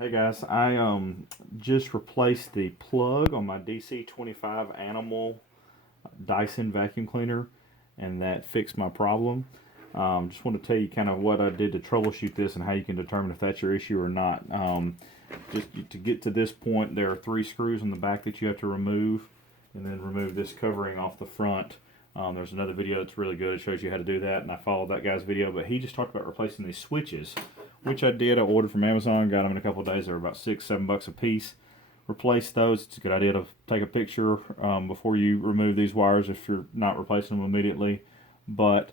Hey guys, I just replaced the plug on my DC25 Animal Dyson vacuum cleaner, and that fixed my problem. Just want to tell you kind of what I did to troubleshoot this and how you can determine if that's your issue or not. Just to get to this point, there are 3 screws in the back that you have to remove, and then remove this covering off the front. There's another video that's really good. It shows you how to do that, and I followed that guy's video, but he just talked about replacing these switches, which I did. I ordered from Amazon, got them in a couple of days. They were about $6-7 a piece. Replace those. It's a good idea to take a picture before you remove these wires if you're not replacing them immediately, but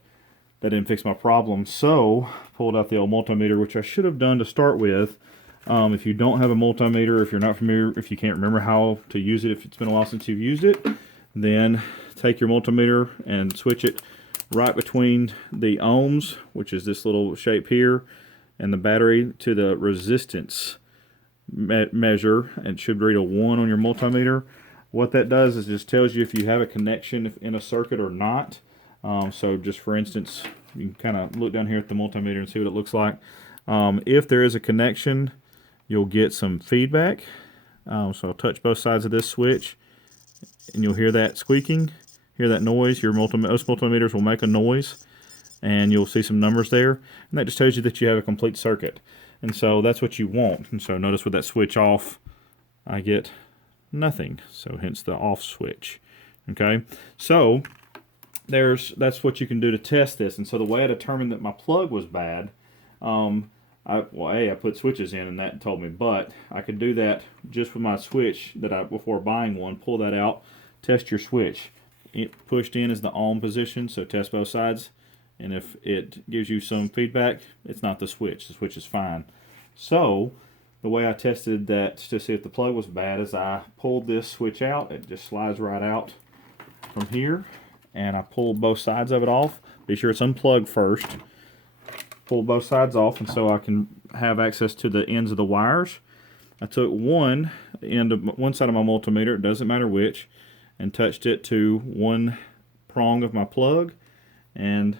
that didn't fix my problem. So pulled out the old multimeter, which I should have done to start with. If you don't have a multimeter, if you're not familiar, if you can't remember how to use it, if it's been a while since you've used it, then take your multimeter and switch it right between the ohms, which is this little shape here, and the battery, to the resistance measure, and it should read a 1 on your multimeter. What that does is just tells you if you have a connection in a circuit or not. So just for instance, you can kind of look down here at the multimeter and see what it looks like. If there is a connection, you'll get some feedback. So I'll touch both sides of this switch, and you'll hear that squeaking, hear that noise. Most multimeters will make a noise, and you'll see some numbers there, and that just tells you that you have a complete circuit. And so that's what you want. And so notice with that switch off, I get nothing. So hence the off switch. Okay, so that's what you can do to test this. And so the way I determined that my plug was bad, I put switches in and that told me, but I could do that just with my switch that before buying one. Pull that out, test your switch. It pushed in is the on position, so test both sides. And if it gives you some feedback, it's not the switch. The switch is fine. So the way I tested that to see if the plug was bad is I pulled this switch out. It just slides right out from here, and I pulled both sides of it off. Be sure it's unplugged first. Pull both sides off, and so I can have access to the ends of the wires. I took one side of my multimeter, it doesn't matter which, and touched it to one prong of my plug, and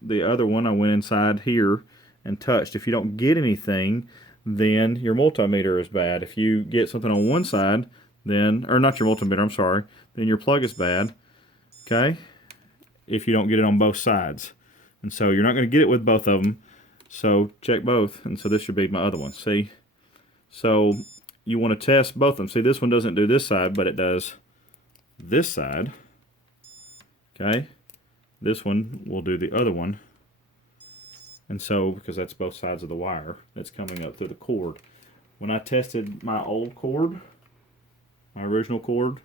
the other one I went inside here and touched. If you don't get anything, then your multimeter is bad. If you get something on one side, then, or not your multimeter, I'm sorry, then your plug is bad, okay, if you don't get it on both sides. And so you're not going to get it with both of them, so check both. And so this should be my other one, see? So you want to test both of them. See, this one doesn't do this side, but it does this side, okay? This one will do the other one. And so, because that's both sides of the wire that's coming up through the cord. When I tested my old cord, my original cord,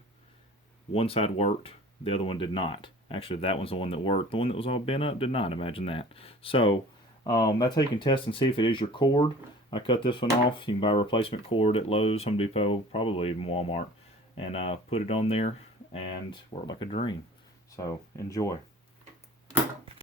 one side worked, the other one did not. Actually, that one's the one that worked. The one that was all bent up did not. Imagine that. So that's how you can test and see if it is your cord. I cut this one off. You can buy a replacement cord at Lowe's, Home Depot, probably even Walmart, and put it on there, and worked like a dream. So enjoy.